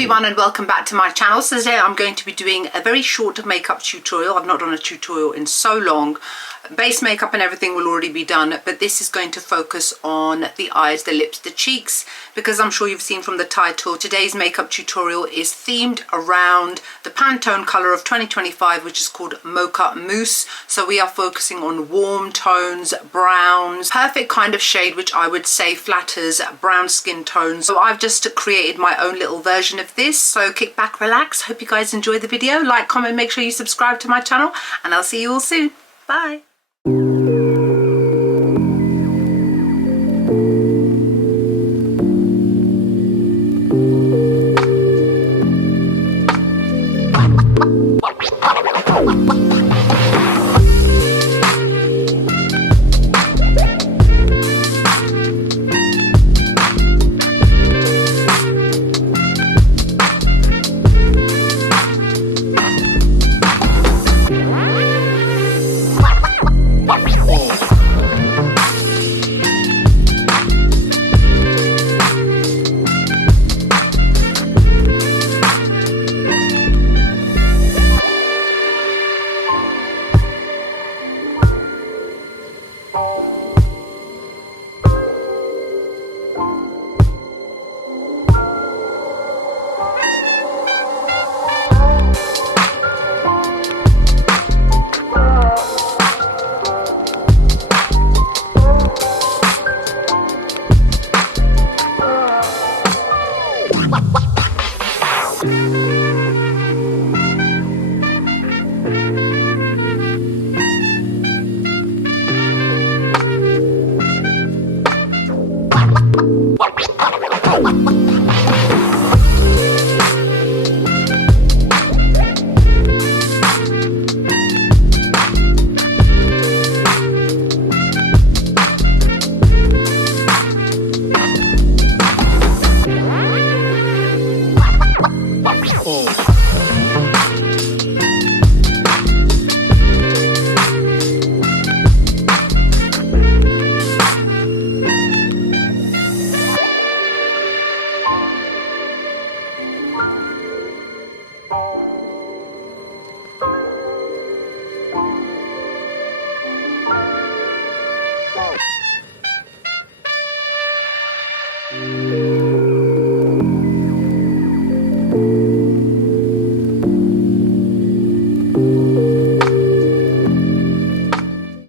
everyone and welcome back to my channel. So today I'm going to be doing a very short makeup tutorial. I've not done a tutorial in so long. Base makeup and everything will already be done, but this is going to focus on the eyes, the lips, the cheeks, because I'm sure you've seen from the title, today's makeup tutorial is themed around the Pantone color of 2025, which is called Mocha Mousse. So we are focusing on warm tones, browns, perfect kind of shade which I would say flatters brown skin tones. So I've just created my own little version of this, so kick back, relax. Hope you guys enjoy the video. Like, comment, make sure you subscribe to my channel, and I'll see you all soon. Bye.